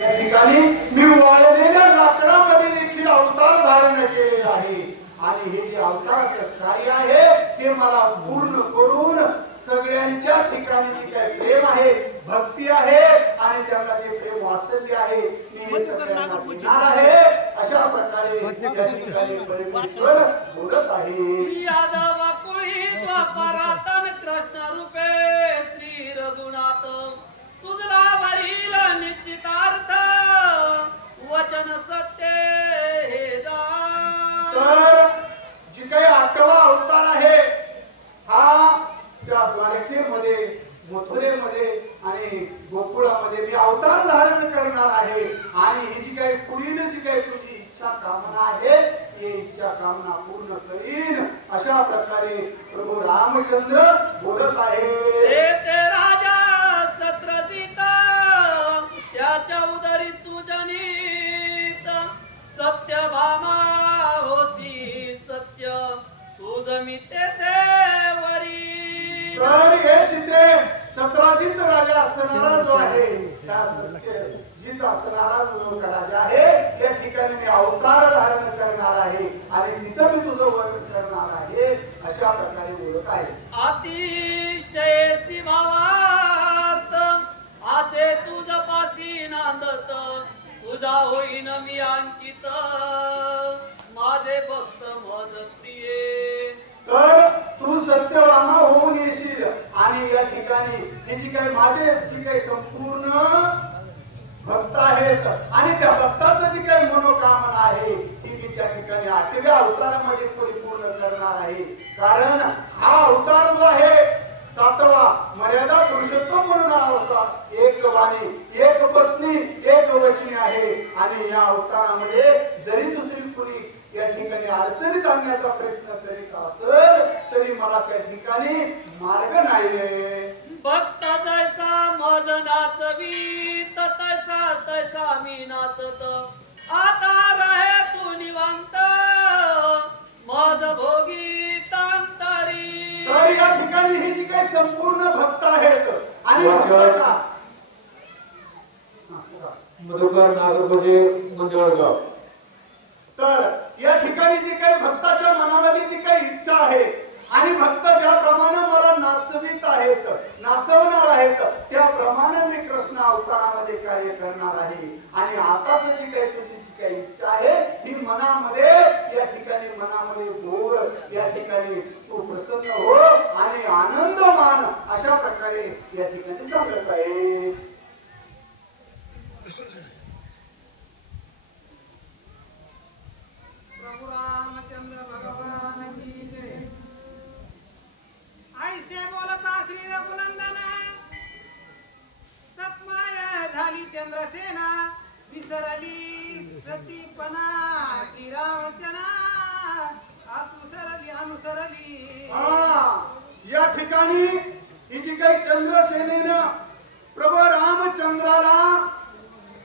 या ठिकाणी मी वाळलेल्या लाकडामध्ये देखील अवतार धारण केलेला आहे आणि हे जे अवताराचं कार्य आहे ते मला पूर्ण करून सगळ्यांच्या ठिकाणी जे काही प्रेम आहे, भक्ती आहे आणि त्यांना जे प्रेम वात्सल्य आहे मी सगळ्यांना देणार आहे अशा प्रकारे या ठिकाणी परमेश्वर बोलत आहे. यादव कुळी द्वापरातन कृष्ण रूपे श्री रघुनाथ तुझला वरील निश्चितार्थ वचन सत्य हे तर जी काही 8वा अवतार आहे हा त्या द्वारकेमध्ये, मथुरेमध्ये आणि गोकुळामध्ये मी अवतार धारण करणार आहे आणि ही जी काही पुढील जी काही तुझी इच्छा कामना आहे ही इच्छा कामना पूर्ण करीन अशा प्रकारे प्रभू रामचंद्र बोलत आहे. ते राजा सत्रजित त्याच्या उदरी तू जनित सत्यभामा होसी सत्य तुझ मी तेथे वरी. तर हे सीते सत्राजित राजा असणारा जो आहे त्या सत्यजित असणारा जो राजा आहे या ठिकाणी मी अवतार धारण करणार आहे आणि तिथं मी तुझं वर्णन करणार आहे अशा प्रकारे बोलत आहे. अतिशय भावार्थ असे तुझ पासी नांदत तुझा होईन मी अंकित माझे भक्त मज प्रिय. तर तू सत्यभामा होऊन येशील आणि या ठिकाणी हे जी काही माझे जी काही संपूर्ण भक्त आहेत आणि त्या भक्ताचं जी काही मनोकामना आहे ती मी त्या ठिकाणी 8व्या अवतारामध्ये परिपूर्ण करणार आहे. कारण हा अवतार जो आहे 7वा मर्यादा पुरुषोत्तम म्हणून अवतार एक वाणी, एक पत्नी, एक वचनी आहे आणि या अवतारामध्ये जरी दुसरी कुणी या ठिकाणी अडचणीत आणण्याचा प्रयत्न करीत असेल तरी मला त्या ठिकाणी मार्ग नाहीये. भक्त जैसा मज नाचवी तैसा तैसा मी नाचत आता रहे तू निवांत मज भोगी तांतरी. तर या ठिकाणी ही जी काही संपूर्ण भक्त आहेत आणि भक्ताच्या मधुकर नागरगोजे मंदिरगाव. तर या ठिकाणी जी काही भक्ताच्या मनामध्ये जी काही इच्छा आहे आणि भक्त ज्याप्रमाणे मला नाचवित आहेत, नाचवणार आहेत त्याप्रमाणे मी कृष्ण अवतारामध्ये कार्य करणार आहे आणि आताच जी काही तुझी जी काही इच्छा आहे ही मनामध्ये या ठिकाणी मनामध्ये बोल या ठिकाणी तू प्रसन्न हो आणि आनंद मान अशा प्रकारे या ठिकाणी सांगत आहे. रामचंद्र भगवान की जय. ऐसे बोलता श्री रघुनंदन तत्माय झाली चंद्रसेना विसरली सतीपणा श्रीरामचना अनुसरली. या ठिकाणी ही जी काही चंद्रसेनेनं प्रभू रामचंद्राला